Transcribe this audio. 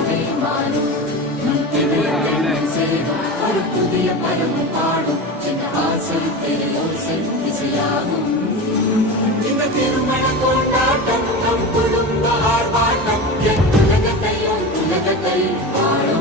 நாமே மாறும் ஒரு புதிய பருவம் பாடும் என்ற ஆசை பெரியோசை இசையாகும் இந்த திருமண கொண்டாட்டம் நம் குடும்ப ஆர்ப்பாட்டம் என் உலகத்தையும் வாழும்